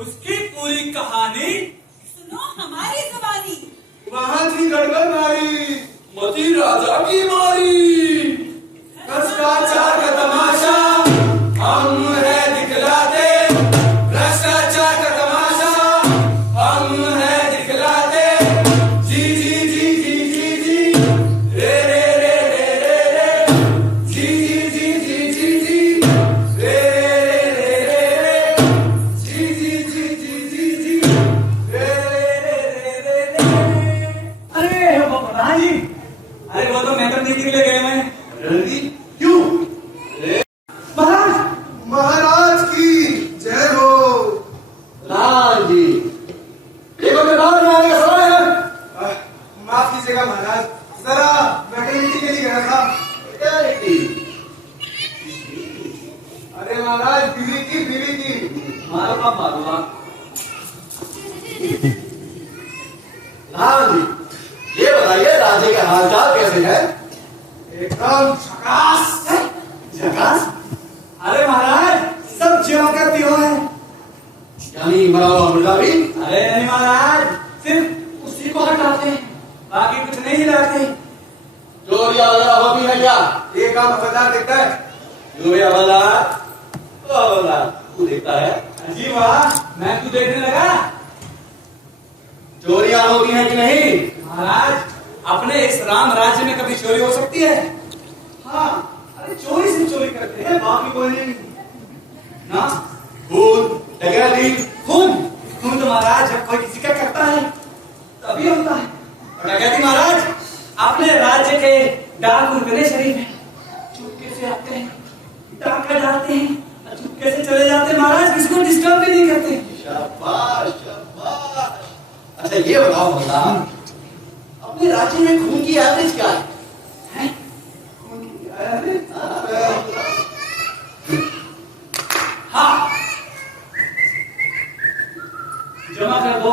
उसकी पूरी कहानी सुनो हमारी जुबानी। वहां थी गड़बड़ मारी, मती राजा की मारी। भ्रष्टाचार का तमाशा हम है दिखलाते, भ्रष्टाचार का तमाशा हम है दिखलाते। जी जी जी जी जी जी रे रे रे रे रे रे जी जी जी जी जी रे रे रे रे रे जी जी जी जी जी जी रे रे रे रे रे। अरे वो प्रधान जी, अरे वो तो मैटर देखने के लिए गए हैं। क्यों? महाराज महाराज की जय हो। लाल जी, ये बंदे बाहर में आने का समय है। माफ कीजिएगा महाराज, जरा मैटरनिटी के लिए गया था। अरे महाराज बीवी की मारो का मारूंगा। लाल जी, ये बताइए राजे के हालचाल कैसे है? एकदम झकास। झकास? अरे महाराज सब ज्यों का त्यों है। यानी मरा हुआ मुर्गा भी? अरे नहीं महाराज, सिर्फ उसी को हटाते हैं, बाकी कुछ नहीं हिलाते। चोरिया वगैरह होती है क्या? ये काम हवलदार देखता है। चोरिया हवलदार? तो हवलदार तू देखता है? जी वाह, मैं तू देखने लगा। चोरियां होती हैं कि नहीं? महाराज अपने इस राम राज्य में कभी चोरी हो सकती है? हाँ, अरे चोरी से चोरी करते हैं, बाकी कोई नहीं ना। खून, डकैती, खून खून तो महाराज जब कोई किसी का करता है तभी होता है। और डकैती महाराज अपने राज्य के डाक उनकने शरीफ है, चुपके से आते हैं, डाका डालते हैं और चुपके से चले जाते हैं। महाराज किसी को डिस्टर्ब भी नहीं करते। शाबाश शाबाश। अच्छा ये बताओ हवलदार, अपने राज्य में खून की एवरेज क्या है? हैं? खून की एवरेज? हाँ, जमा कर दो,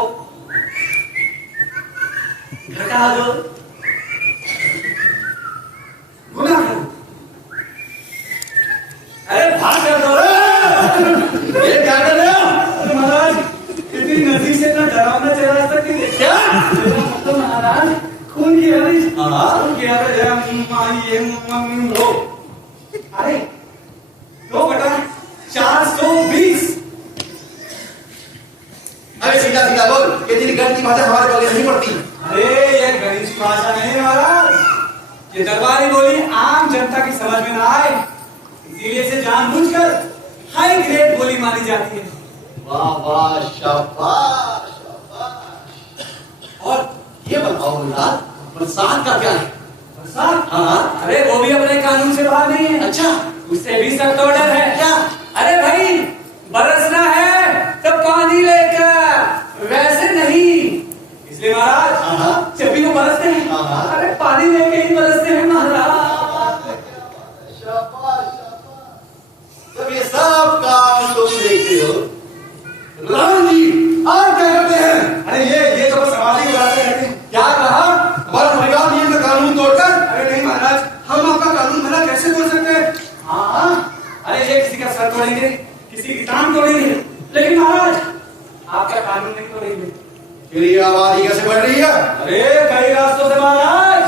घटा दो, गुना कर दो, अरे भाग कर दो। ये क्या कर रहे हो? अरे महाराज इतनी नजदीक से इतना डरावना चेहरा आज तक नहीं देखा। क्या? तो महाराज खून की एवरेज, हाँ। खून की एवरेज है दो। अरे 2/420। अरे सीधा सीधा बोल, ये तेरी गणित की भाषा हमारे पल्ले नहीं पड़ती। अरे ये गणित की भाषा नहीं है महाराज, ये दरबारी बोली आम जनता की समझ में ना आए, इसीलिए इसे जानबूझकर हाई ग्रेड बोली मानी जाती है। वाह वाह शाबाश शाबाश। और ये बताओ हवलदार, बरसात का क्या है? बरसात? हाँ। अरे वो भी अपने कानून से बाहर नहीं है। अच्छा, उससे भी सख्त ऑर्डर है। क्या? अरे भाई बरसना है तो पानी लेकर, वैसे नहीं। इसलिए महाराज हाँ। जब भी वो बरसते हैं, हाँ। अरे पानी लेके ही बरसते हैं महाराज। शाबाश शाबाश। जब ये सब काम तुम देखते हो, राम जी आप क्या करते हैं? अरे ये तो बस आवाज ही बुलाते रहते हैं। क्या कहा? बस निकाल दिए तो कानून तोड़कर? अरे नहीं महाराज, हम आपका कानून भला कैसे तोड़ सकते हैं? हाँ, अरे ये किसी का सर तोड़ेंगे, किसी की टांग तोड़ेंगे, लेकिन महाराज आपका कानून नहीं तोड़ेंगे। फिर ये आबादी कैसे बढ़ रही है? अरे कई रास्तों से महाराज,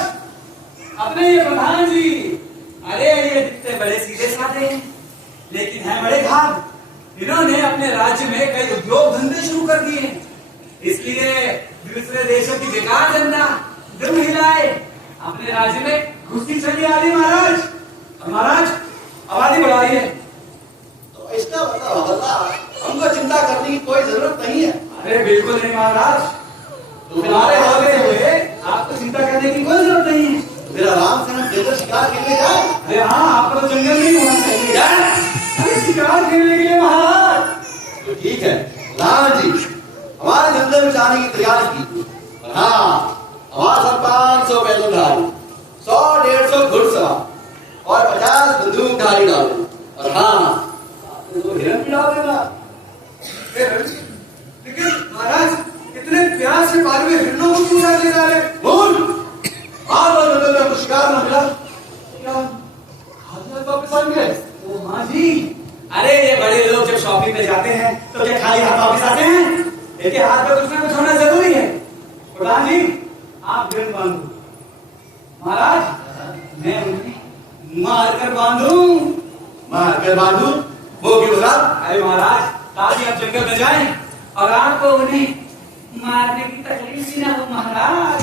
अपने ये प्रधान जी, अरे ये दिखते बड़े सीधे साधे हैं, लेकिन हैं बड़े घात। इन्होंने अपने राज्य में कई उद्योग धंधे शुरू कर दिए हैं, इसलिए दूसरे देशों की बेकार जनता दिल हिलाए अपने राज्य में घुसी चली आ रही महाराज। और महाराज आबादी बढ़ा रही है। तो इसका मतलब हवलदार, हमको चिंता करने की कोई जरूरत नहीं है। अरे बिल्कुल नहीं महाराज, तुम्हारे होते हुए आपको चिंता करने की कोई जरूरत नहीं है। फिर आराम से हम जंगल शिकार खेलने जाए। अरे हाँ, आपको तो जंगल नहीं होना चाहिए। अरे शिकार खेलने के लिए महाराज। तो ठीक है लाल जी, हमारे जंगल में जाने की तैयारी की। और हाँ, हमारे साथ 500 बैलूनधारी, 100-150 घुड़सवार और 50 बंदूकधारी डालो। और हाँ, तो हिरन भी डाल देना। लेकिन महाराज इतने प्यार से पाले हुए हिरणों को क्यों साथ ले जा रहे हैं? बोल, आज जंगल में कुछ शिकार न मिला क्या हाथ वापस आ गए? ओ माँ जी, अरे ये बड़े लोग जब शॉपिंग पे जाते हैं तो क्या खाली हाथ वापस आते हैं? देखिए हाथ में कुछ ना कुछ होना जरूरी है। प्रधान जी, आप गन बांधो। महाराज, मैं उन्हें मार कर बांधूं। मार कर बांधू वो क्यों बता? अरे महाराज, ताकि आप जंगल में जाएं और आपको उन्हें मारने की तकलीफ भी ना हो महाराज।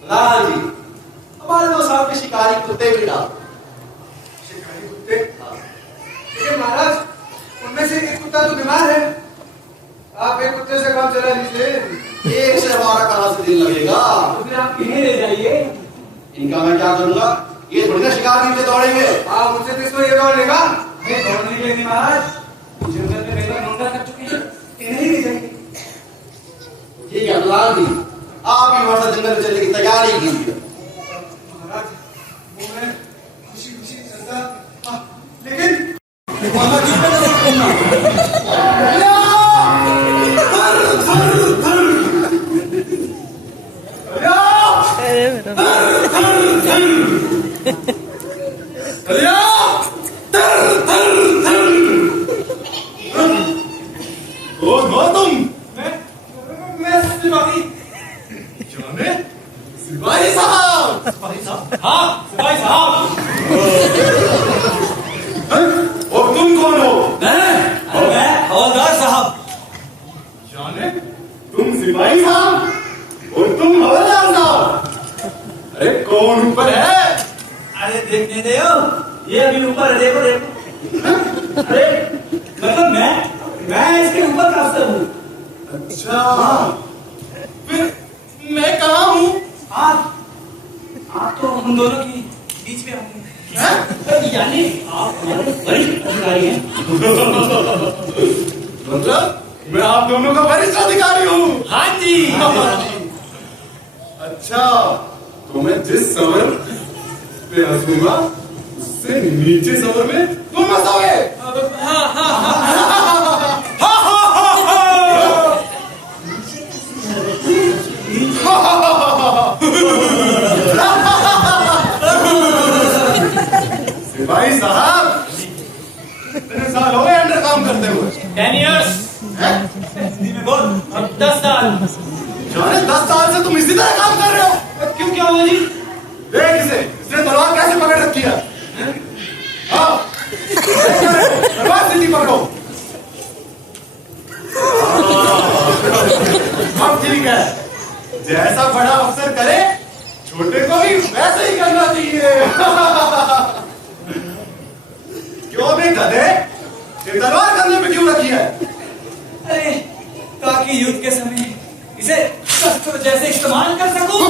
प्रधान जी, हमारे दो साहब के शिकारी कुत्ते भी डाल। शिकारी कुत्ते? लेकिन महाराज, उनमें से एक कुत्ता तो बीमार है। आप एक कुत्ते से काम चला लीजिए। एक से हमारा कहां से दिल लगेगा? तो फिर आप इन्हें ले जाइए। इनका मैं क्या करूंगा? ये थोड़ी ना शिकार के लिए दौड़ेंगे। आप मुझसे तो इसको ये दौड़ लेगा। नहीं दौड़ने के लिए महाराज, जंगल में पहले नोंदा कर चुके हैं, इन्हें ही ले जाइए। ठीक है प्रधान जी, आप भी हमारे साथ जंगल में चलने की तैयारी कीजिए। महाराज, वो मैं खुशी खुशी चलता, लेकिन सिपाही साहब! हाँ, सिपाही साहब। और तुम कौन हो? अरे मैं हवलदार साहब। जाने तुम सिपाही साहब और तुम हवलदार साहब। अरे कौन ऊपर है? अरे देखने दे, ये अभी ऊपर है, देखो देखो। अरे मतलब मैं इसके ऊपर का अफसर हूँ। अच्छा, फिर मैं कहाँ हूँ? आप तो हम दोनों की बीच में होंगे। यानी आप हमारे वरिष्ठ अधिकारी हैं। मतलब मैं आप दोनों का वरिष्ठ अधिकारी हूँ? हाँ जी। अच्छा, तो मैं जिस सवर पे हंसूंगा उससे नीचे सवर में तुम हंसोगे। सिपाही साहब, इतने साल हो गए अंडर काम करते हुए? 10 years। हिंदी में बोल। अब 10 साल। जाने 10 साल से तुम इसी तरह काम कर रहे हो? क्यों, क्या हुआ जी? देख इसने तलवार कैसे पकड़ रखी है? हाँ, तलवार सीधी पकड़ो। अब ठीक है, जैसा बड़ा अफसर करे छोटे को भी वैसे ही करना चाहिए। क्यों भी गधे, ये तलवार करने पे क्यों रखी है? अरे ताकि युद्ध के समय इसे शस्त्र जैसे इस्तेमाल कर सकूं।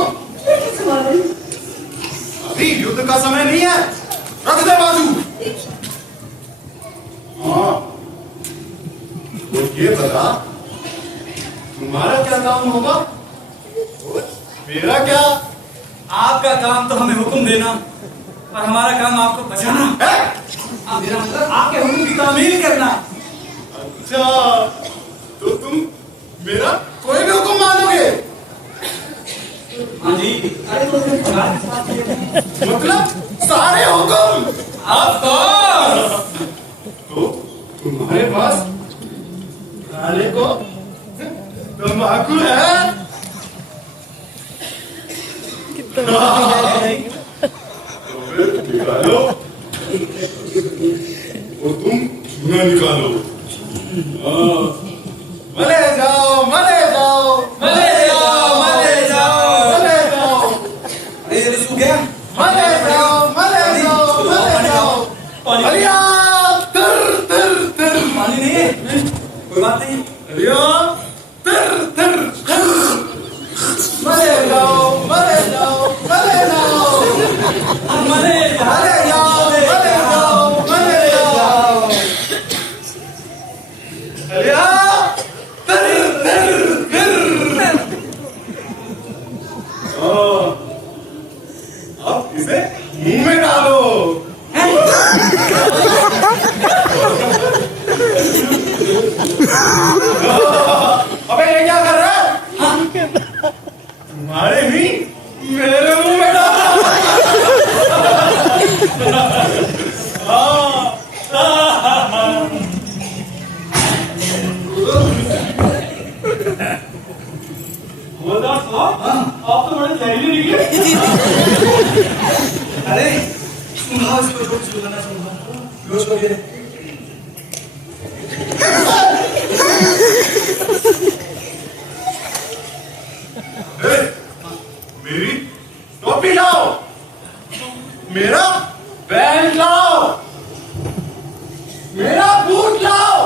अभी युद्ध का समय नहीं है, रख दे बाजू। हाँ, तो ये बता, तुम्हारा क्या काम होगा? मेरा क्या? आपका काम तो हमें हुक्म देना और हमारा काम आपको बचाना है? मेरा मतलब आपके हुक्म की तामील करना। अच्छा, तो तुम मेरा कोई भी हुक्म मानोगे? हाँ जी। अरे तो फिर पगार के साथ देते हैं। मतलब सारे हुक्म? Of course। तो तुम्हारे पास खाने को तम्बाकू है? तो फिर निकालो और तुम धुआं निकालो। मले जाओ, मले जाओ, मले जाओ, मले जाओ, मले जाओ, अरे ये तो सूख गया। मले जाओ, मले जाओ, मले जाओ। पानी अलिया तर तर तर, पानी नहीं है? कोई बात नहीं। अलिया तर तर तर, मले जाओ, मले जाओ, मले जाओ, मले मले जाओ, मले जाओ, मले जाओ। अलिया तर तर तर। अब इसे मुंह में डालो। अबे ये क्या कर रहा है? तुम्हारे ही मेरे मुंह में डाल। आप तो बड़े जहरीले निकले। अरे सुना इसको जोर से लगाना सुना रोज को दे मेरी टोपी लाओ, मेरा बैग लाओ, मेरा बूट लाओ,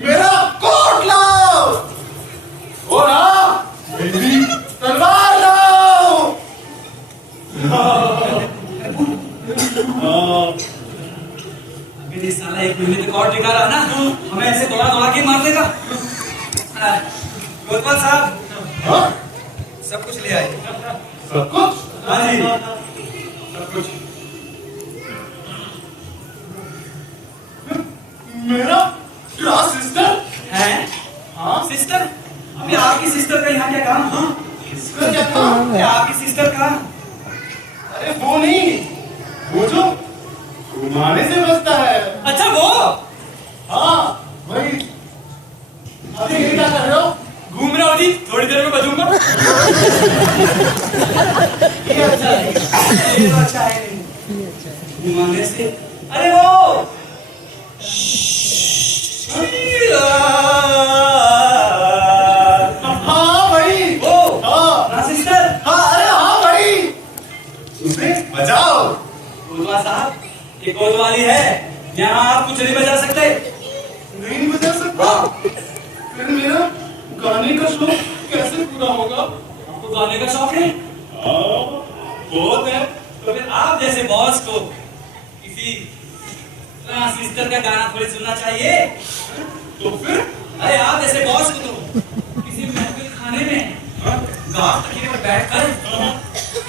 मेरा कोट लाओ और हाँ मेरी तलवार लाओ। मेरे साला एक महीने तक और टिका रहा ना हमें ऐसे दौड़ा दौड़ा के मार देगा। कोतवाल साहब हाँ? सब कुछ ले आए। सब कुछ? हाँ जी सब कुछ। मेरा सिस्टर है। हाँ? सिस्टर अभी आपकी सिस्टर का यहाँ क्या काम? हाँ? इसका क्या काम? अरे आपकी सिस्टर का अरे वो नहीं, वो जो घुमाने से बचता है। अच्छा वो हाँ वही। अभी ये क्या कर रहे हो? घूम रहा हूँ जी थोड़ी देर में बजूंगा। ये अच्छा है। ये तो अच्छा है घुमाने से। अरे वो हाँ भाई। वो हाँ ना सिस्टर। हाँ अरे हाँ भाई, उसे बचाओ। कोतवाल साहब ये कोतवाली है, यहाँ आप कुछ नहीं बजा सकते। नहीं बचा सकता? फिर मेरा गाने का शौक कैसे पूरा होगा? आपको गाने का शौक है? बहुत है। तो फिर आप जैसे बॉस को किसी सिस्टर का गाना थोड़ी सुनना चाहिए। तो फिर अरे आप जैसे बॉस को तो किसी महफिल खाने में गांव तकिए पर बैठकर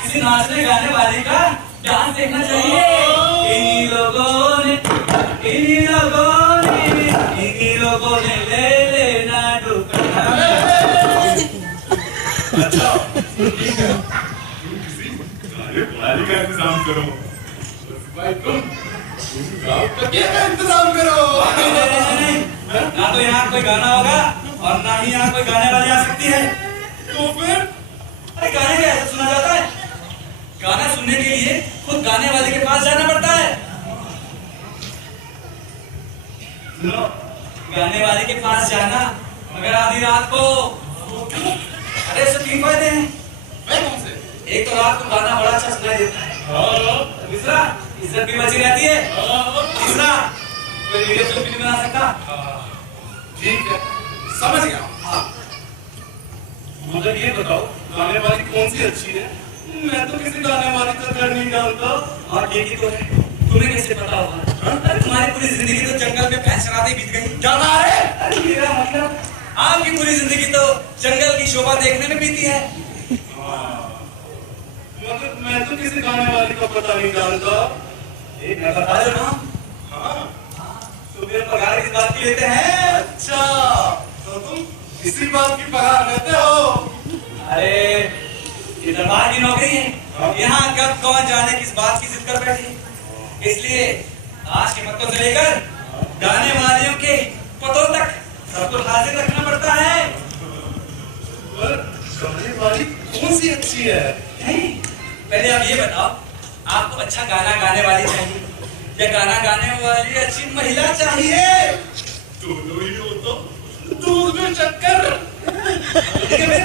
किसी नाचने गाने वाले का डांस देखना चाहिए। इन्हीं लोगों ने ले लेना दुकान। अच्छा ठीक है, तुम किसी गाने वाले का इंतजाम करो। भाई तुम गाँव तकिए का इंतजाम करो। ना तो यहाँ कोई गाना होगा और ना ही यहाँ कोई गाने वाली आ सकती है। तो फिर अरे गाने क्या ऐसा सुना जाता है? गाना सुनने के लिए खुद गाने वाले के पास जाना पड़ता है। सुनो गाने वाले के पास जाना मगर आधी रात को। अरे इससे 3 फायदे हैं। मैं तुमसे एक तो रात को गाना बड़ा अच्छा सुनाई देता है, दूसरा इज्जत भी बची रहती है, तीसरा कोई वीडियो फिल्म भी नहीं बना सकता। ठीक है, समझ गया। मुझे ये बताओ गाने वाली कौन सी अच्छी है? मैं तो किसी गाने वाली का घर नहीं जानता। और ठीक ही तो है, तुम्हें कैसे पता होगा? अरे तुम्हारी पूरी जिंदगी तो जंगल में भैंस चराते बीत गई। क्या कहा रे? अरे मेरा मतलब आपकी पूरी जिंदगी तो जंगल की शोभा देखने में बीती है। मतलब मैं तो किसी गाने वाली का पता नहीं जानता। एक मैं बता दो ना। हाँ तो मेरे पगार किस बात की लेते हैं? अच्छा, तो तुम इसी बात की पगार लेते हो? अरे ये दरबार की नौकरी है, यहाँ कब कौन जाने किस बात की जिद कर बैठे। इसलिए आज के पत्तों से लेकर गाने वालियों के पतों तक सबको हाजिर रखना पड़ता है। पर गाने वाली कौन सी अच्छी है? नहीं, पहले आप ये बताओ, आपको अच्छा गाना गाने वाली चाहिए या गाना गाने वाली अच्छी महिला चाहिए? दोनों ही हो तो दूर में चक्कर। ठीक है फिर?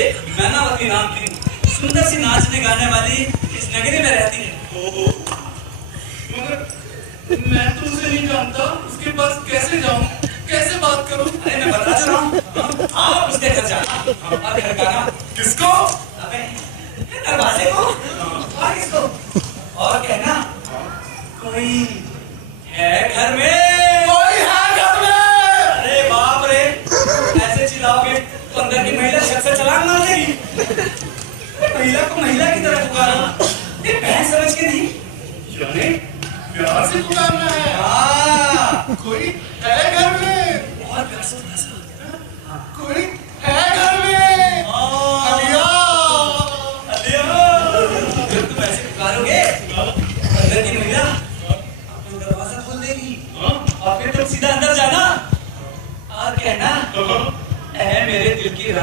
एक मैनावती नाम की सुंदर सी नाचने गाने वाली इस नगरी में रहती है। मगर मैं तो उसे नहीं जानता, उसके पास कैसे जाऊं, कैसे बात करूं? अरे मैं बता रहा हूँ, आप उसके घर जाना और खड़काना। किसको? अबे दरवाजे को और किसको? और कहना कोई है घर में? कोई है घर में? अरे बाप रे, ऐसे चिल्लाओगे तो अंदर की महिला शक से छलांग मार देगी। महिला को महिला की तरह पुकारो, ये बहन समझ के नहीं। यानी प्यार से पुकारना है। हाँ, कोई है घर में? बहुत प्यार से। कोई है घर में? हाँ,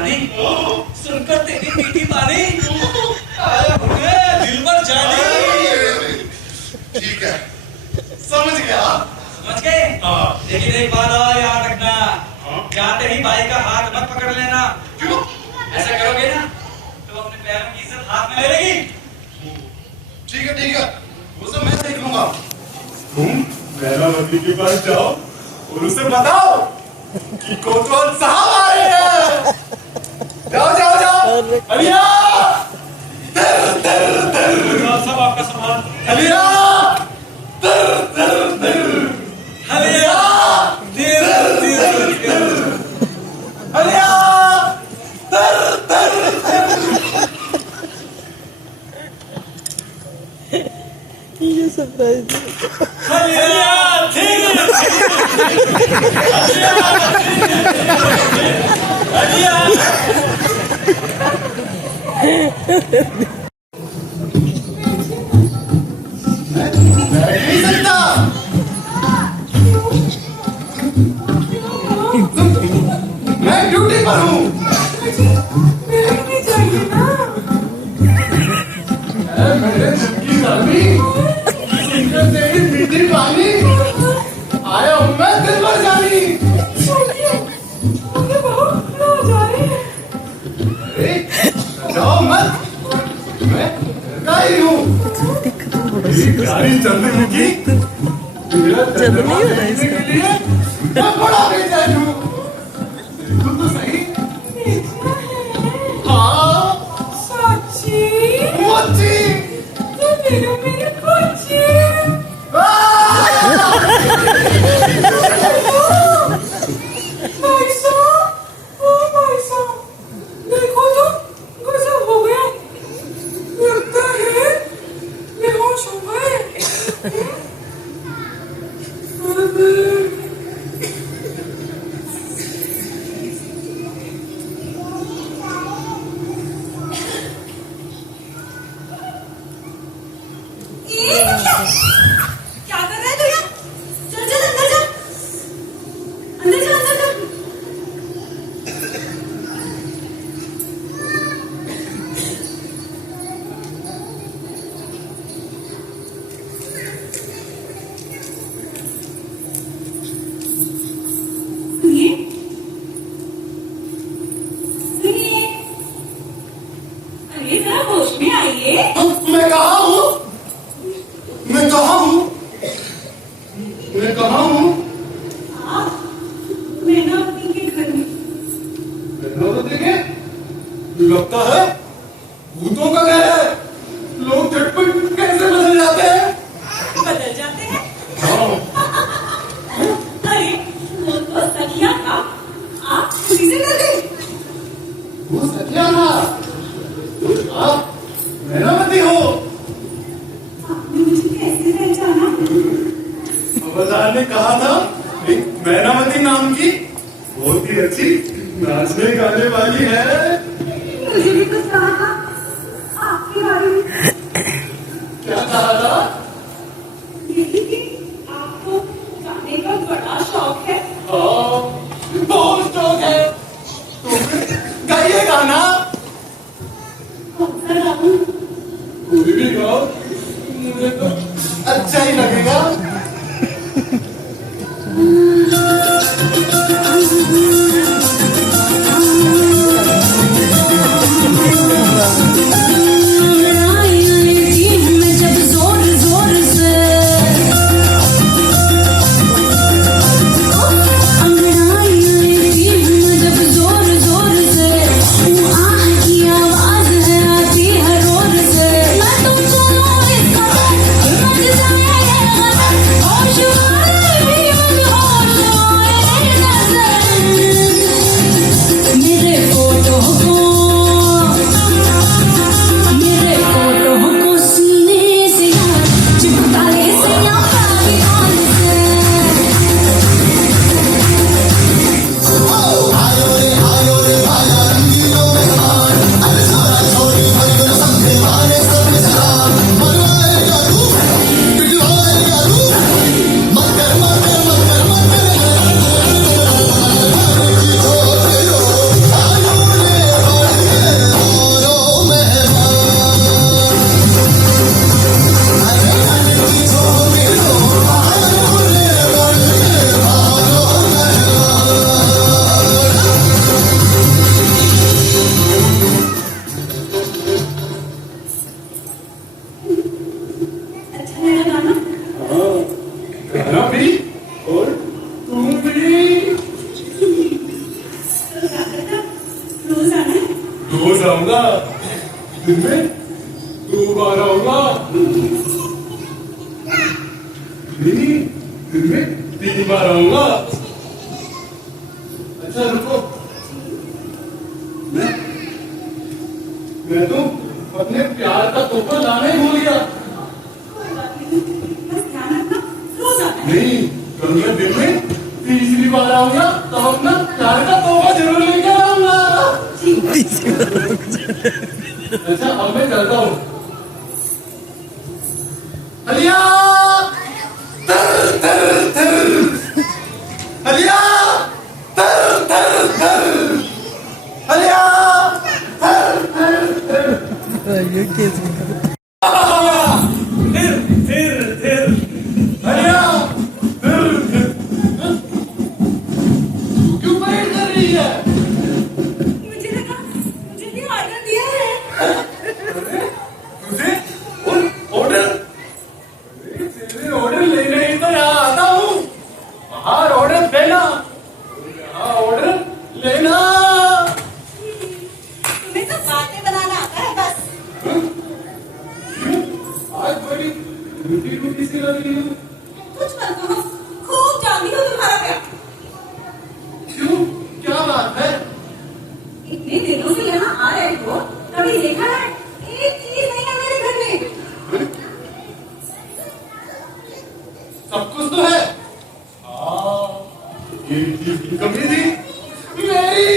जवानी सुनकर तेरी मीठी बानी आए होंगे दिल पर जानी। ठीक है, समझ गया। समझ गए? लेकिन एक बात और याद रखना, जाते ही भाई का हाथ मत पकड़ लेना। क्यों? ऐसा करोगे ना तो अपने पैरों की इज्जत हाथ में ले लेगी। ठीक है, वो सब मैं देख लूंगा। तुम मैनावती के पास जाओ और उसे बताओ कि कोतवाल साहब आ रहे हैं। जाओ। अलिया! सब आपका सामान। अलिया! अलिया! अलिया! ये सरप्राइज नहीं सकता। मैं ड्यूटी पर हूँ। मेरे जिंदगी रानी, सुनकर तेरी मीठी पानी आया हूँ मैं दिल भर जानी। अरे जाओ मत, मैं करता ही हूँ। गाड़ी चंद्रमुखी जब नहीं हो रहा है इसका। के लिए मैं बड़ा बेचैन हूँ। देखो तो सही। हाँ मोची। देखो तो गजब हो गया, लगता है बेहोश हो गए। क्या कर रहे हो यहाँ? चल अंदर जा, अंदर जा। अरे जरा होश में आइए। मैं कहाँ हूँ? मैं कहाँ हूँ? मैं कहाँ हूँ? आप मैनावती के घर में। मैनावती के? लगता है भूतों का घर है। लोग झटपट कैसे बदल जाते हैं? बदल जाते हैं। हाँ। अरे वो तो सखिया था, आप खुशी से डर गए। वो सत्या था। आप मैनावती हो। आपने मुझे कैसे पहचाना? खबरदार ने कहा था एक मैनावती नाम की बहुत ही अच्छी नाचने गाने वाली है। मुझे भी कुछ कहा था आपके बारे में। क्या कहा था? यही कि आपको गाने का बड़ा शौक है। हाँ, बहुत शौक है। तुम गाइए गाना। कौन सा गाऊं? कोई भी गाओ, मुझे तो अच्छा ही लगेगा। रोज आऊंगा, दिन में 2 बार आऊंगा, नहीं दिन में 3 बार आऊंगा। अच्छा रुको, मैं तो अपने प्यार का तोहफा लाना ही भूल गया। कोई बात नहीं, बस ध्यान रखना, रोज आना है। नहीं, कल मैं दिन में 3री बार आऊंगा, तो अपना प्यार का तोहफा जरूर लेके आऊंगा। अच्छा अब मैं करता हूँ। हलिया तर तर तर, हलिया तर तर तर, हलिया तर तर तर। ये कैसे फिर हलिया तर तर। तू क्यों परेड कर रही है? मुझे लगा मुझे भी ऑर्डर दिया है। तुझे ऑर्डर ऑर्डर लेने ही तो यहाँ आता हूँ। बाहर ऑर्डर देना, यहाँ ऑर्डर लेना। तुम्हें तो बातें बनाना आता है बस। आज बड़ी रूटी सी लग रही हूँ। कुछ मत कहो, खूब जानती हूँ तुम्हारा प्यार। क्यों, क्या बात है? इतने दिनों से यहाँ आ रहे हो, कभी देखा है एक चीज नहीं है मेरे घर में। सब कुछ तो है। हाँ, ये चीज की कमी थी मेरी,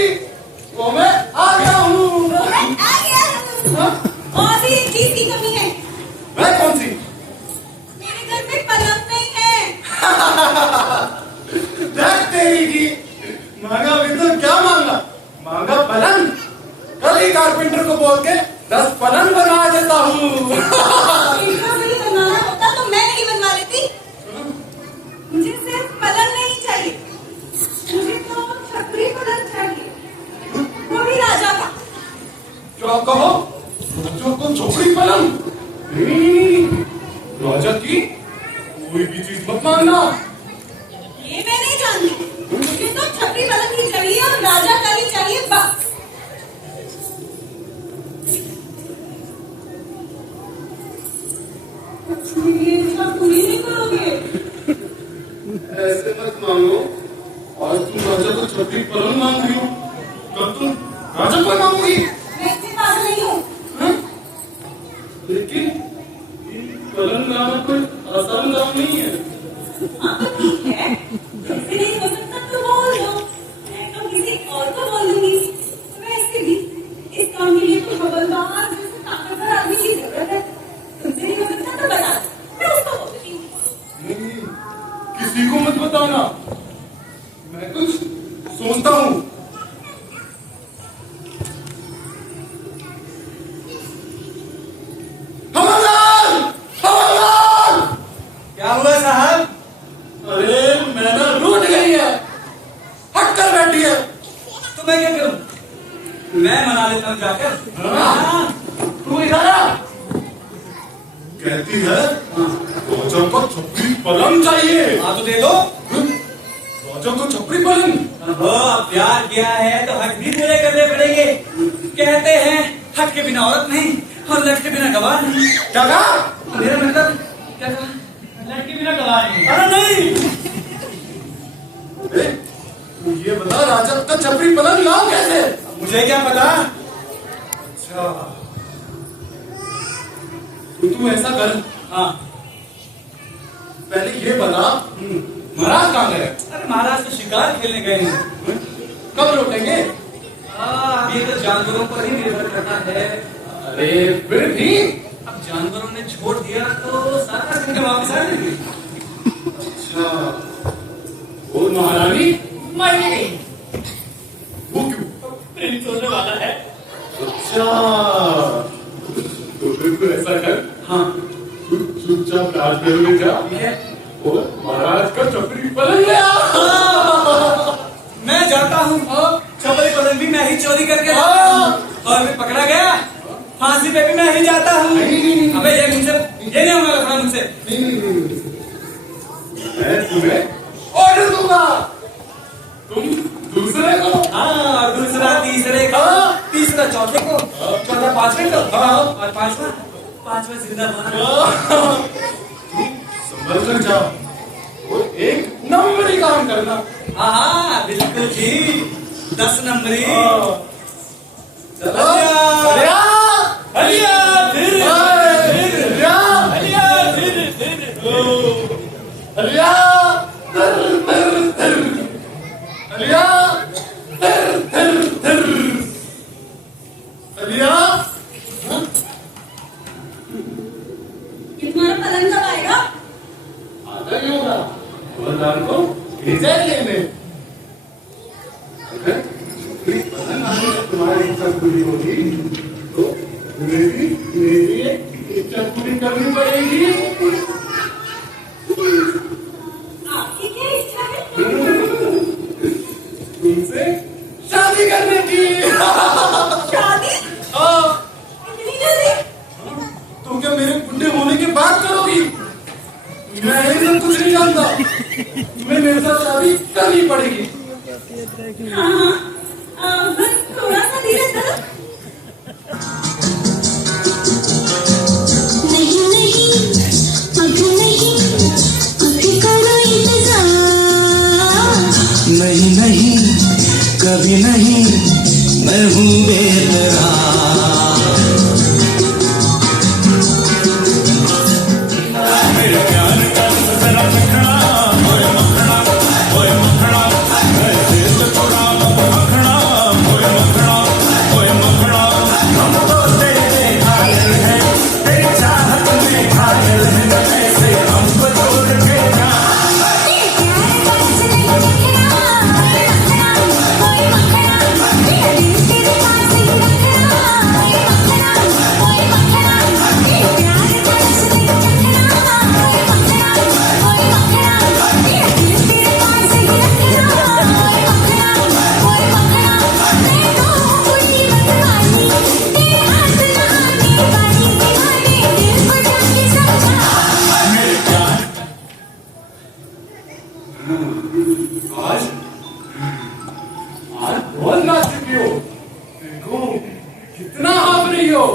वो मैं आ गया हूँ। मैं आ गया हूँ। हाँ? और भी एक चीज की कमी है, मैं कौन सी? मेरे घर में पलंग नहीं है। देख तेरी की मांगा भी तो क्या मांगा, मांगा पलंग। कल ही कारपेंटर को बोल के 10 पलंग बनवा देता हूँ। इतना सही बनवाना होता तो मैं नहीं बनवा लेती। मुझे सिर्फ पलंग नहीं चाहिए, मुझे तो छपरी पलंग चाहिए, वो भी राजा का। क्या कहो, राजा को झोपड़ी पलंग? नहीं, राजा की कोई भी चीज मत मांगना। ये मैं नहीं जानती, मुझे तो छपरी पलंग ही चाहिए और राजा का ही चाहिए बस। ये इच्छा पूरी नहीं करोगे? ऐसे मत मांगो। आज तुम राजा को छपरी पलंग मांग रही हो, कल तुम राजा को मांगोगी। मैं इतनी पागल नहीं हूँ। हाँ? लेकिन पलंग नाम कोई आसान नाम नहीं है। हाँ तो ठीक है, जैसे नहीं हो सकता तो बोल दो, मैं तो किसी और को बोल दूंगी। वैसे भी इस काम के लिए तो खबरदार जैसे ताकतवर आदमी की जरूरत है। तुमसे नहीं हो सकता तो बता दो, मैं उसको बोल देती हूँ। नहीं, किसी को मत बताना, मैं कुछ सोचता हूँ। हवलदार! हवलदार! क्या हुआ साहब? अरे मैना लूट गई है, हट कर बैठी है। तो मैं क्या करूं? मैं मना लेता हूँ जाकर। हाँ? तू इधर आ। कहती है राजा को छपरी पलंग चाहिए। हाँ तो दे दो। राजा को छपरी पलंग। हो, प्यार किया है तो हक भी पूरे करने पड़ेंगे। कहते हैं हक के बिना औरत नहीं और लट के बिना गवाह नहीं। क्या कहा? मेरा मतलब क्या कहा? लट के बिना गवाह नहीं। अरे नहीं, ए, तू ये बता राजा का छपरी पलंग लाओ कैसे? मुझे क्या पता। अच्छा, तो तू ऐसा कर, हाँ, पहले ये बता महाराज कहाँ गए? अरे महाराज तो शिकार खेलने गए हैं। कब लौटेंगे? ये तो जानवरों पर ही निर्भर करता है। अरे फिर भी अब जानवरों ने छोड़ दिया तो सारा दिन के वापस आ जाएंगे। अच्छा, और महारानी मर गई। वो क्यों? प्रिंस होने वाला है। अच्छा, तो फिर तू ऐसा कर, हाँ, तू चुपचाप राजमहल में जा ठीक है। और महाराज का छपरी पलंग ले आ। मैं जाता हूँ, छपरी पलंग भी मैं ही चोरी करके लाता हूँ। और मैं पकड़ा गया, फांसी पे भी मैं ही जाता हूँ। अबे ये मुझसे ये नहीं होगा लफड़ा मुझसे। मैं तुम्हें ऑर्डर दूंगा, तुम दूसरे को। हाँ, और दूसरा तीसरे का, हाँ। तीसरा तीसरा चौथे को, चौथा पांचवे को, और पांचवा जिंदाबाद। संभल कर जाओ और एक नंबरी काम करना। हाँ बिल्कुल जी, 10 नंबरी। चलो हरिया हरिया धीरे हरिया हरिया धीरे हरिया हरिया हरिया। ये तुम्हारा पलंग कब आएगा? आता ही होगा, खबरदार को भेजा लेने। पसंद आने का तुम्हारी इच्छा पूरी होगी तो मेरी इच्छा पूरी करनी पड़ेगी। आपकी क्या इच्छा है? तुमसे शादी करने की। शादी? हाँ, इतनी जल्दी? तुम क्या मेरे बुढ़े होने के बाद करोगी? मैं ये सब कुछ नहीं जानता, तुम्हें मेरे साथ शादी करनी पड़ेगी। हाँ, बस थोड़ा सा धीरे चलो। नहीं नहीं अब नहीं, अभी करो इंतजार। नहीं नहीं कभी नहीं, मैं हूँ बेकरार। आज बहुत नाच चुकी हो, देखो कितना हाँफ रही हो।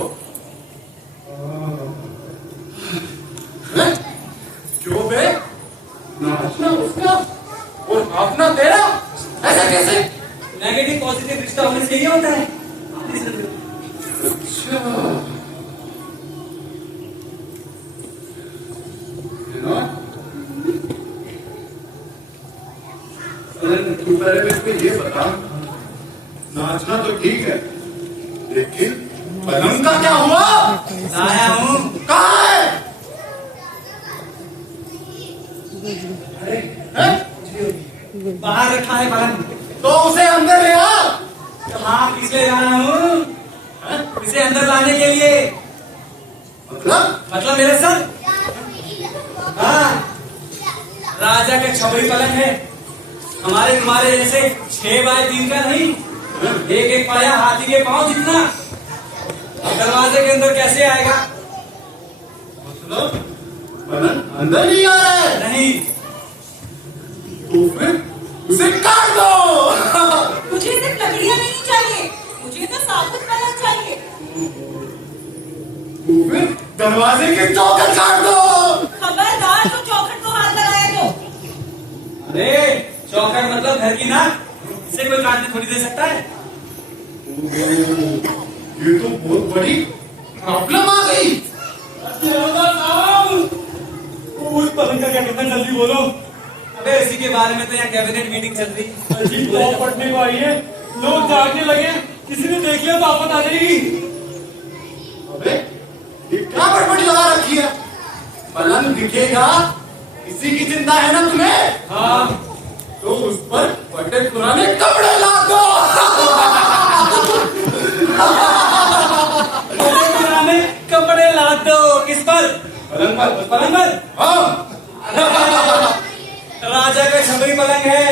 हैं? क्यों बे? नाचना उसका और हाँफना तेरा, ऐसा कैसे? नेगेटिव पॉजिटिव रिश्ता होने से ये होता है। अच्छा, तू पहले मेरे को ये बता, नाचना तो ठीक है, लेकिन पलंग का क्या हुआ? लाया हूँ। कहाँ है? हैं? बाहर रखा है पलंग। तो उसे अंदर ले आ। हाँ, किस ले जाना हूँ? इसे अंदर लाने के लिए। मतलब मेरे सर। हाँ, राजा का छपरी पलंग है, हमारे तुम्हारे जैसे 6 बाय 3 का नहीं, एक एक पाया हाथी के पांव जितना। दरवाजे के अंदर कैसे आएगा? मतलब पलंग अंदर नहीं आ रहा है? नहीं। तो फिर उसे काट दो। मुझे सिर्फ लकड़ियां नहीं चाहिए, मुझे तो साबुत पलंग चाहिए। तो फिर दरवाजे के चौखट काट दो। खबरदार जो चौखट को हाथ लगाया तो। अरे चौखट मतलब घर की नाक, इसे कोई काटने थोड़ी दे सकता है। ये तो बहुत बड़ी प्रॉब्लम आ गई। उस पलंग का क्या करना, जल्दी बोलो। अबे इसी के बारे में तो यहाँ कैबिनेट मीटिंग चल रही। बहुत पटने को आई है, लोग जागने लगे, किसी ने देख लिया तो आफत आ जाएगी। अबे ये क्या बड़बड़ी लगा रखी है? पलंग दिखेगा, इसी की चिंता है ना तुम्हें? हाँ, तो उस पर फटे पुराने कपड़े ला दो। पुराने कपड़े ला दो। किस पर? पलंग पर। पलंग पर? हाँ, राजा का छपरी पलंग है।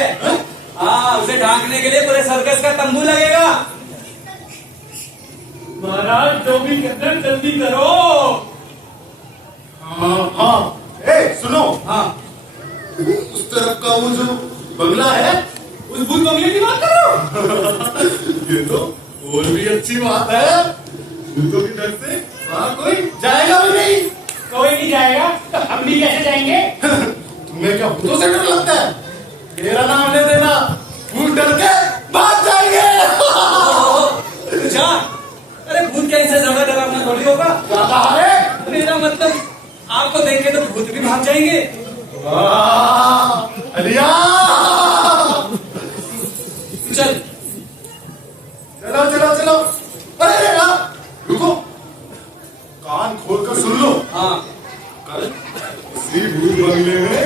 हाँ, उसे ढांकने के लिए पूरे सर्कस का तंबू लगेगा। महाराज जो भी कहते हैं जल्दी करो। हाँ, हाँ। ए, सुनो। हाँ, उस तरफ का वो जो बंगला है, उस भूत बंगले की बात कर रहे हो? ये तो और भी अच्छी बात है, भूतों की डर से वहाँ कोई जाएगा भी नहीं। कोई नहीं जाएगा तो हम भी कैसे जाएंगे? तुम्हें क्या भूतों से डर लगता है? मेरा नाम ले देना, भूत डर के भाग जाएंगे। जा, अरे भूत क्या इनसे ज्यादा डरावना थोड़ी होगा? क्या कहा है? मेरा मतलब आपको देख के तो भूत भी भाग जाएंगे। वाह, अलिया! चल चलो चलो चलो। अरे रुको, कान खोलकर सुन लो। हाँ, कल इसी भूत बंगले में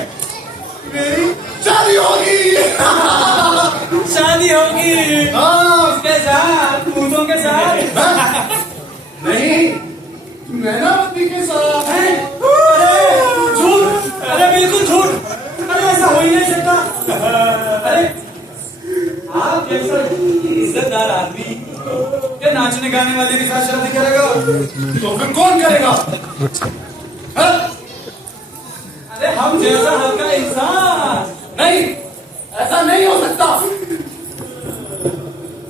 मेरी शादी होगी। शादी होगी। हाँ। किसके साथ? भूतों के साथ? नहीं, मैनावती के साथ। अरे झूठ, अरे बिल्कुल झूठ, अरे ऐसा हो ही नहीं सकता। अरे आप जैसा इज्जतदार आदमी क्या नाचने गाने वाले के साथ शादी करेगा? तो फिर कौन करेगा? हाँ? अरे हम जैसा हल्का इंसान। नहीं, ऐसा नहीं हो सकता।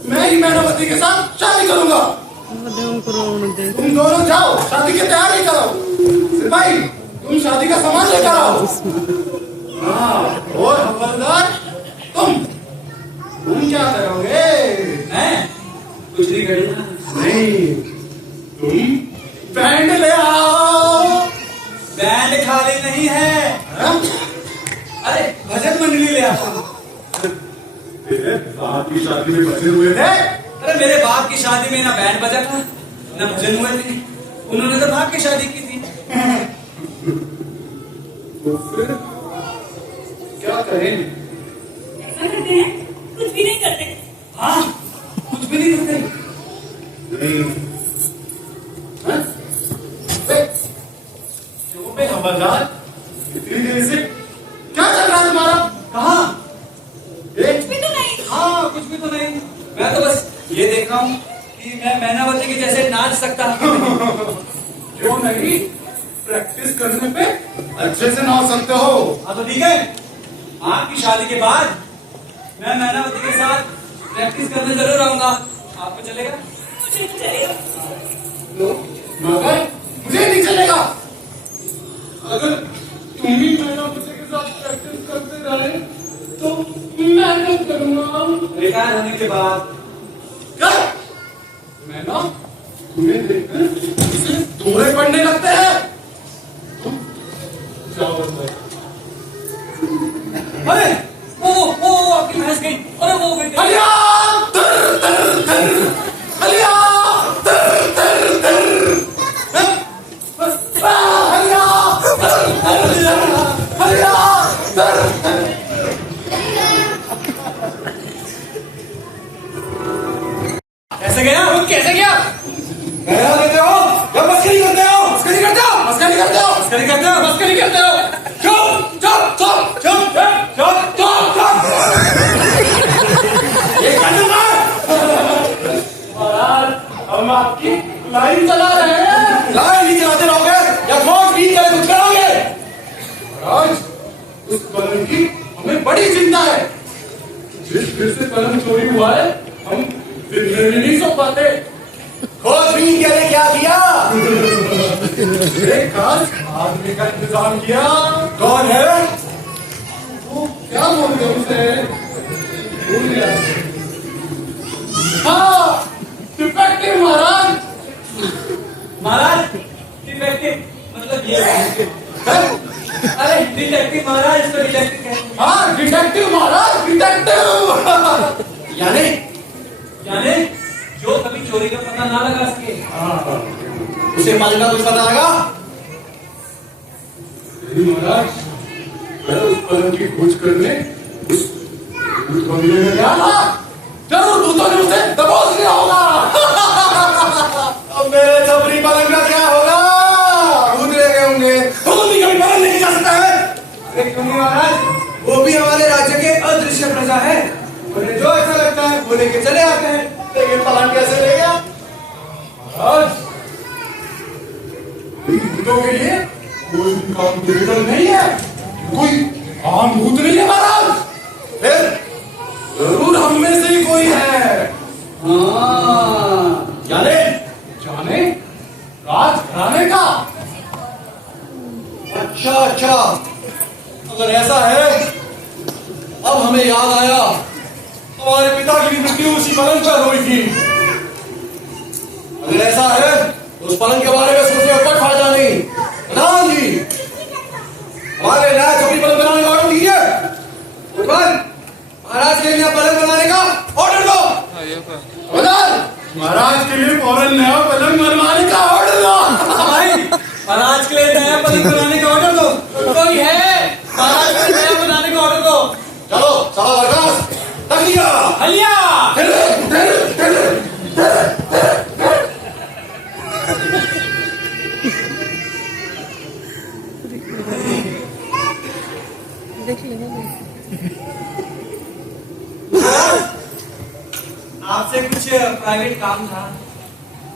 मैं ही मैनावती के साथ शादी करूंगा। तुम दोनों जाओ, शादी की तैयारी करो। सिपाही, तुम शादी का सामान लेकर आओ। हाँ, और हवलदार, तुम क्या करोगे? मैं कुछ नहीं करूंगा। नहीं, तुम बैंड ले आओ। बैंड खाली नहीं है। हाँ? अरे भजन मंडली ले आता हूँ। तेरे बाप की शादी में बचे हुए थे। अरे मेरे बाप की शादी में ना बैंड बजा था ना भजन हुए थे। उन्होंने तो भाग के शादी की थी। तो फिर क्या करें? ऐसा करते हैं, कुछ भी नहीं करते। हाँ, कुछ भी नहीं करते। नहीं। हाँ? क्यों बे हवलदार? इतनी देर से क्या चल रहा है तुम्हारा? कहाँ? कुछ भी तो नहीं। हाँ, कुछ भी तो नहीं। मैं तो बस ये देख रहा हूँ कि मैं मैनावती के जैसे नाच सकता हूँ। क्यों नहीं? प्रैक्टिस करने पे अच्छे से नाच सकते हो। हाँ तो ठीक है, आपकी शादी के बाद मैं मैनावती के साथ प्रैक्टिस करने जरूर आऊंगा। आपको चलेगा? मुझे नहीं चलेगा। मगर मुझे नहीं चलेगा। अगर तुम ही मैनावती के साथ प्रैक्टिस करते रहे तो मैं क्या करूंगा? रिटायर होने के बाद क्या? मैं ना तुम्हें देखकर मुझसे दूरे पड़ने लगते हैं। जाओ अंदर। अरे वो आपकी भैंस गई। अरे वो गई। अलिया! तर तर तर। अलिया! तर तर तर। अलिया! तर तर तर। अलिया! तर तर। कैसे गया? वो कैसे गया? कहना देते हो या मस्करी करते हो? मस्करी करते हो? मस्करी करते हो? मस्करी करते हो? मस्करी करते हो? चुप चुप चुप चुप चुप चुप चुप। ये महाराज, हम आपकी लाइन चला रहे हैं। लाइन ही चलाते रहोगे या खोज भी करे कुछ करोगे? महाराज, उस कलम की हमें बड़ी चिंता है। जिस फिर से कलम चोरी हुआ है, हम दिन में भी नहीं सो पाते। खोजबीन के लिए क्या किया? एक खास आदमी का इंतजाम किया। कौन है वो? क्या बोलते हैं उसे? भूल गया। हाँ, डिफेक्टिव महाराज। महाराज डिटेक्टिव मतलब ये है? अरे डिटेक्टिव महाराज, इसको डिटेक्टिव कहते हैं। हाँ, डिटेक्टिव महाराज, डिटेक्टिव। यानी जो कभी चोरी का पता ना लगा सके, उसे मालिक का कुछ पता लगा? नहीं महाराज, मैं उस कलम की खोज करने उस बंगले में गया था। जरूर भूतों ने उसे दबोच लिया होगा। अब मेरे छपरी पलंग का क्या होगा? भूत ले गए होंगे। भूत भी कभी पलंग नहीं जा सकता है। अरे क्यों नहीं महाराज? वो भी हमारे राज्य के अदृश्य प्रजा है। उन्हें जो ऐसा लगता है वो लेके चले आते हैं। लेकिन पलंग कैसे ले गया? महाराज, भूतों के लिए कोई भी काम डिफिकल्ट नहीं है। कोई आम भूत नहीं है महाराज। फिर जरूर हम में से ही कोई है। हाँ, जाने जाने राजघराने का। अच्छा अच्छा, अगर ऐसा है, अब हमें याद आया, हमारे पिता की भी मृत्यु उसी पलंग पर हुई थी। अगर ऐसा है तो उस पलंग के बारे में सोचने में कोई फायदा नहीं। प्रधान जी, हमारे नया छपरी पलंग बनाने का ऑर्डर दीजिए। महाराज के लिए पलंग बनाने का ऑर्डर दो। प्रधान, महाराज के लिए फौरन नया पलंग बनवाने का ऑर्डर दो। भाई महाराज के लिए नया पलंग बनाने का ऑर्डर दो। कोई है महाराज के लिए नया बनाने का ऑर्डर दो। चलो सभा बर्खास्त। तकिया हलिया देख लेना। आपसे कुछ प्राइवेट काम था।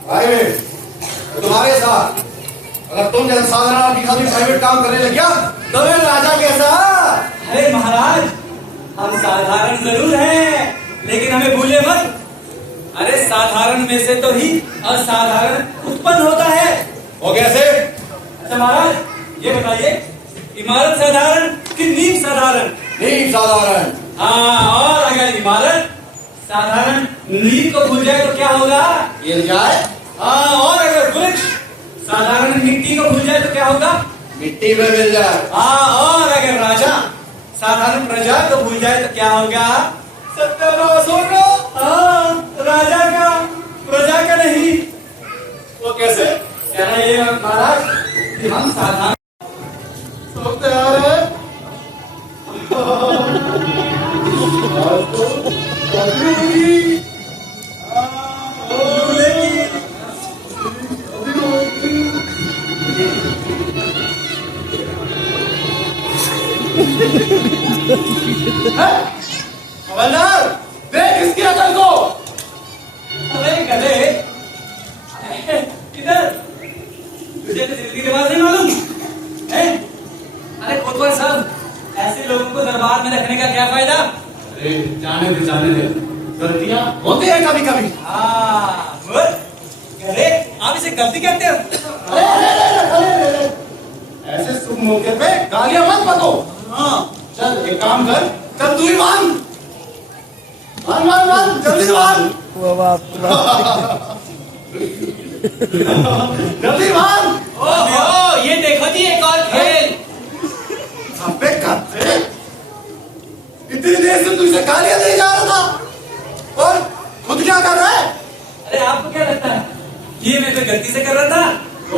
प्राइवेट? तुम्हारे साथ? अगर तुम जैसा साधारण आदमी खाली प्राइवेट काम करने लग गया तो मैं राजा कैसा? अरे महाराज, हम साधारण जरूर हैं, लेकिन हमें भूले मत। अरे साधारण में से तो ही असाधारण उत्पन्न होता है। वो कैसे? अच्छा महाराज, ये बताइए, इमारत साधारण कि नींव साधारण? नींव साधारण। हाँ, और अगर इमारत साधारण नींव को भूल जाए तो क्या होगा? गिर जाए। हाँ, और अगर वृक्ष साधारण मिट्टी को भूल जाए तो क्या होगा? मिट्टी में मिल जाए। हाँ, और अगर राजा साधारण प्रजा को भूल जाए तो क्या होगा? सत्यानाश होगा। हाँ, राजा का प्रजा का नहीं। वो कैसे? कहना ये है महाराज कि हम साधारण सब तैयार है? आज तो कॉफी होगी। हवलदार, देख इसकी अकल को। अरे गधे, इधर तुझे तो जिंदगी रिवाज नहीं मालूम है? अरे कोतवाल साहब, ऐसे लोगों को दरबार में रखने का क्या फायदा? अरे जाने दे, गलतियां होती है कभी कभी। हाँ, गधे, आप इसे गलती कहते हो? अरे, ऐसे शुभ मौके पे गालियां मत बको। हाँ, चल एक काम कर, चल तू ही मान जल्दी मान। वो बाप जल्दी मान। ओहो, ये देखो जी एक और खेल। अबे करते, इतनी देर से तुझसे गालियां दे जा रहा था और खुद क्या कर रहा है? अरे आपको क्या लगता है ये मैं तो गलती से कर रहा था?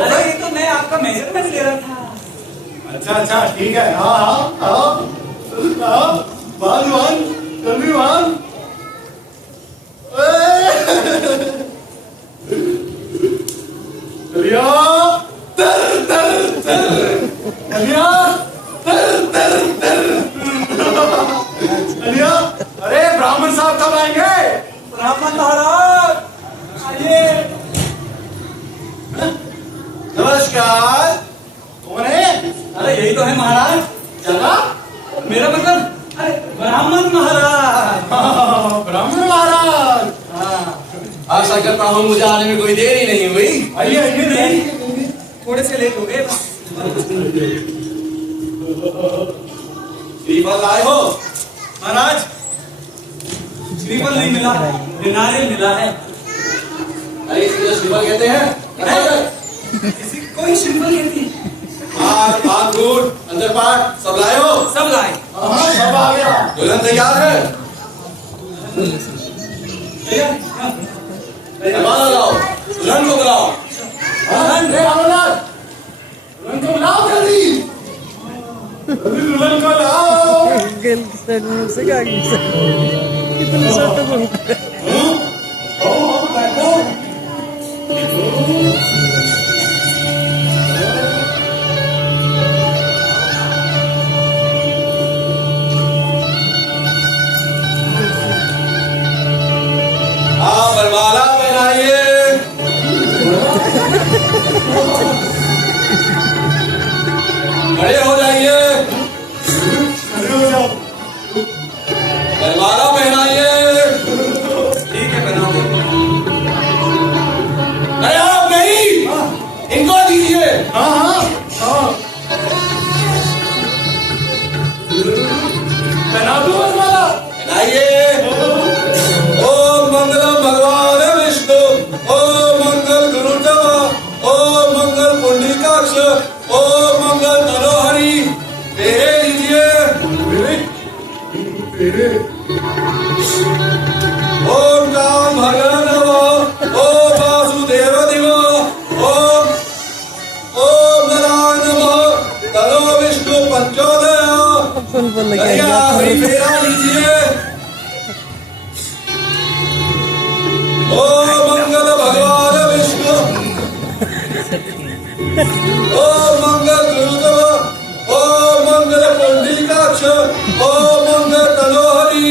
अरे ये तो मैं आपका मेजरमेंट ले रहा था। अच्छा ठीक है। हाँ मान जल्दी मान। अलिया अलिया, अरे ब्राह्मण साहब कब आएंगे? ब्राह्मण महाराज आइए। नमस्कार। कौन है? अरे यही तो है महाराज। क्या? मेरा मतलब अरे ब्राह्मण महाराज। ब्राह्मण महाराज। आशा करता हूँ मुझे आने में कोई देरी नहीं हुई। आइए नहीं, थोड़े से लेट हो गए। श्रीफल लाए हो? महाराज, श्रीफल नहीं मिला, नारियल मिला है। अरे इसको श्रीफल कहते हैं। किसी कोई श्रीफल कहती है। पान फ्रूट अंदर पाठ सब लाए हो? सब लाए। सब आ गया। दुल्हन तैयार है? मेहमान लाओ, दुल्हन को बुलाओ। दुल्हन को लाओ जल्दी। दुल्हन को लाओ। गल साइड में से क्या कितने छोटे घूमते वरमाला पहनाइए। खड़े हो जाइए। वरमाला पहनाइए। ठीक है, पहनाओ। ओम मंगल पुंडरीकाक्ष, ओम मंगल तनोहरि। फेरे लीजिए। ओम काम भगवान नमः, ओम वासुदेव नमः, ओम नारायण नमः, तनो विष्णु पंचोदय। फुल बोल कन्या हरि फेरा लीजिए। ओम मंगल भगवान विष्णु, ओम मंगल गुरुदेव, ओम मंगल पुंडरीकाक्ष, ओम मंगल तनोहरि।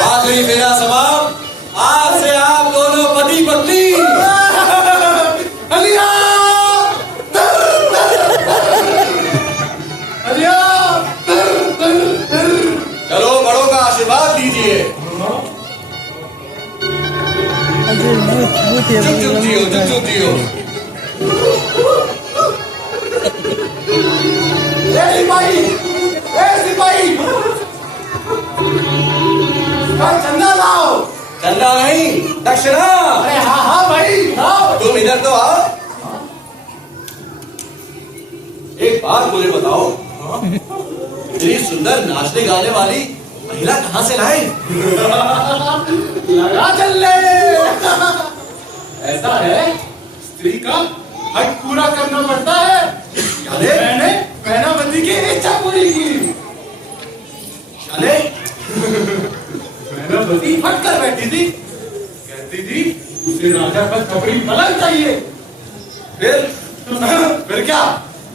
आखिरी फेरा समाप्त। आज से आप दोनों पति पत्नी। अलिया अलिया चलो बड़ों का आशीर्वाद लीजिए। अजय भूत चुप चुप जियो, चुप चुप जियो। सिपाही, सिपाही, चंदा लाओ। चंदा नहीं, दक्षिणा। अरे हाँ हाँ भाई लाओ। तुम इधर तो आओ। एक बात मुझे बताओ, इतनी सुंदर नाचने गाने वाली महिला कहाँ से लाए? लगा चल। ऐसा है, स्त्री का हक पूरा करना पड़ता है। मैंने मैनावती की इच्छा पूरी की। चले मैनावती हट कर बैठी थी, कहती थी उसे राजा का खपरी पलंग चाहिए। फिर क्या,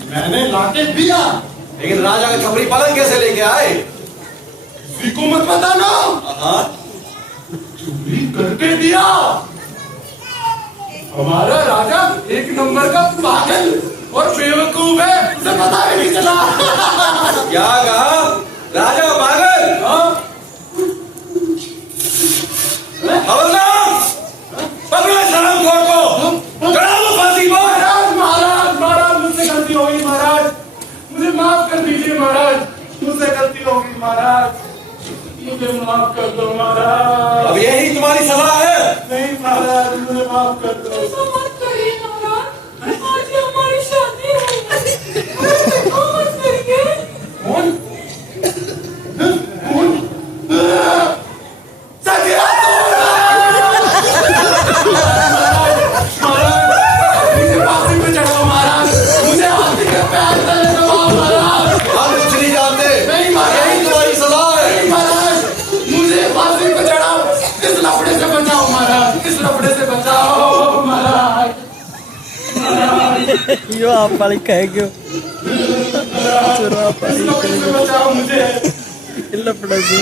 मैंने लाके दिया। लेकिन राजा का छपरी पलंग कैसे लेके आए? किसी को मत बताना। हाँ, चोरी करके दिया। हमारा राजा एक नंबर का पागल और बेवकूफ है, उसे पता भी नहीं चला। क्या कहा? राजा पागल? खबरदार, पकड़ो इस हरामखोर को, चढ़ाओ फांसी पर। महाराज महाराज महाराज, मुझसे गलती हो गई महाराज, मुझे माफ कर दीजिए महाराज, मुझसे गलती हो गई महाराज, मुझे माफ कर दो महाराज। अब यही तुम्हारी सजा है? नहीं महाराज, मुझे माफ कर दो। ऐसा मत करिए महाराज, आज ही हमारी शादी है। ऐसा मत करिए। कौन? कौन? सगिया तो मुझे फांसी पे चढ़ाओ महाराज, मुझे फांसी के पैर तले दबाओ महाराज। हम कुछ नहीं जानते। नहीं महाराज, यही तुम्हारी सजा है। नहीं महाराज, मुझे फांसी पे चढ़ाओ। इस लफड़े से बचाओ महाराज, इस लफड़े से बचाओ महाराज। यो आप वाली कह क्यों चुरा इस लफड़े से बचाओ मुझे लपड़ा से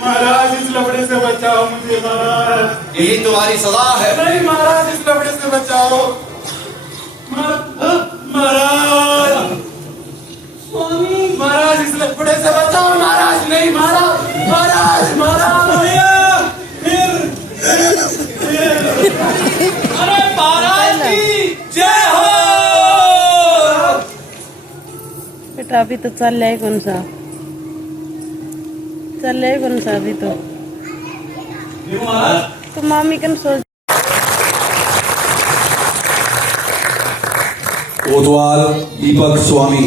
महाराज, इस लफड़े से बचाओ मुझे महाराज। यही तुम्हारी सजा है। नहीं महाराज, इस लफड़े से बचाओ महाराज। स्वामी महाराज, इस लफड़े से बचाओ महाराज। नहीं महाराज, महाराज महाराज। अरे महाराज की जय हो। बेटा अभी तो चल रहा है कौन सा अभी तो मामी कन सोच कोतवाल Deepak Swami.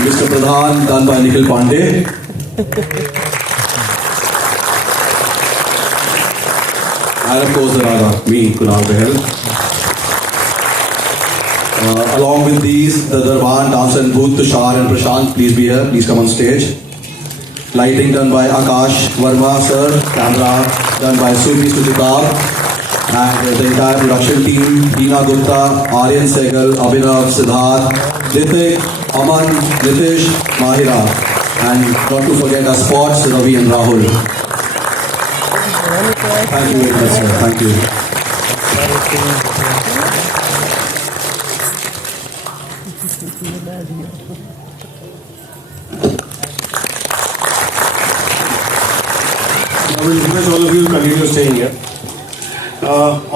Mister Pradhan done by Nikhil Pandey. And of course the Raga, me, Kunal Behel. Along with these, the Darban, Dancer and Booth, Tushar and Prashant, please be here, please come on stage. Lighting done by Akash Verma sir, camera done by Subi Sujitab, and the entire production team, Deena Gupta, Aryan Segal, Abhinav, Siddharth, Ritik, Aman, Nitish, Mahira, and not to forget our spots, Ravi and Rahul. Thank you very much, sir. Thank you. I will request all of you to continue staying here.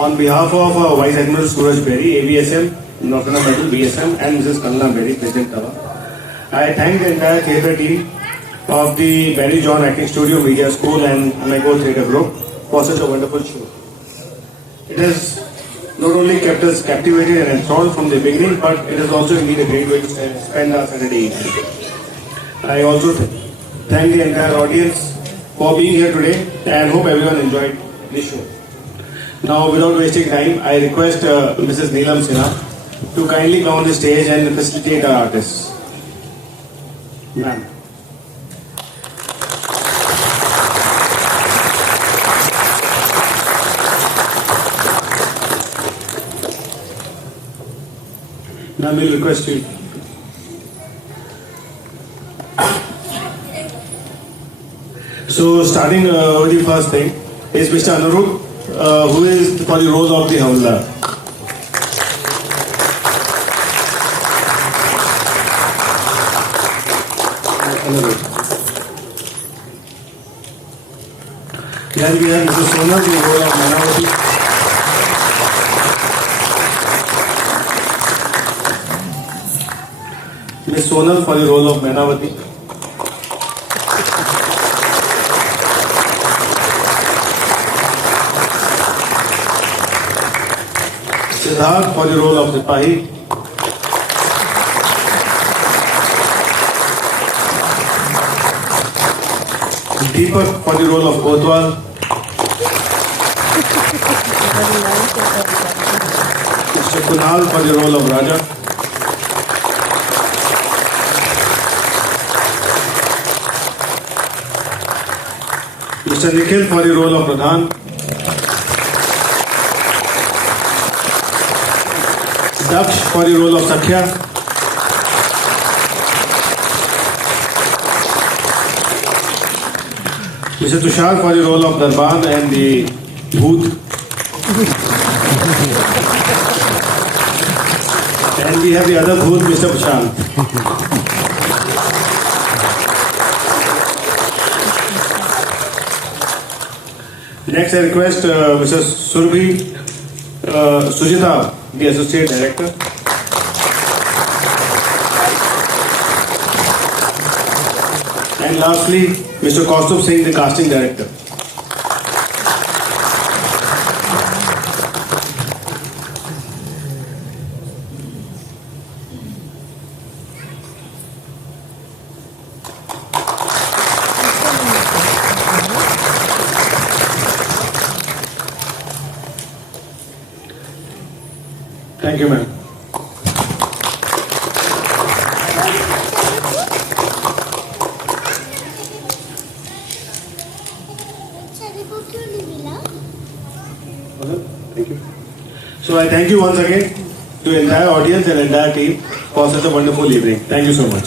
On behalf of Vice Admiral Suraj Berry, AVSM, Lieutenant Colonel BSM, and Mrs. Kalna Berry, President Tava, I thank the entire theatre team of the Barry John Acting Studio, Media School and Amigo Theatre Group for such a wonderful show. It has not only kept us captivated and enthralled from the beginning, but it has also indeed a great way to spend our Saturday evening. I also thank the entire audience for being here today and hope everyone enjoyed this show. Now, without wasting time, I request Mrs. Neelam Sinha to kindly come on the stage and facilitate our artists. Ma'am. Ma'am, we'll request you. So, starting with the first thing is Mr. Anurup, who is for the role of the Havildar. Then we have Mr. Sonal, the role of Manavati. Ms. Sonal for the role of Manavati. Siddharth for the role of Sipahi. Deepak for the role of Kotwal. Mr. Kunal for the role of Raja. Mr. Nikhil for the role of Pradhan. Daksh for the role of Sakhya. Mr. Tushar for the role of Darban and the Bhoot. And we have the other Bhoot, Mr. Prashant. Next, I request Mr. Sujita, the Associate Director. And lastly, Mr. Kaustubh Singh, the Casting Director. Thank you, ma'am. Thank you. So I thank you once again to the entire audience and entire team for such a wonderful evening. Thank you so much.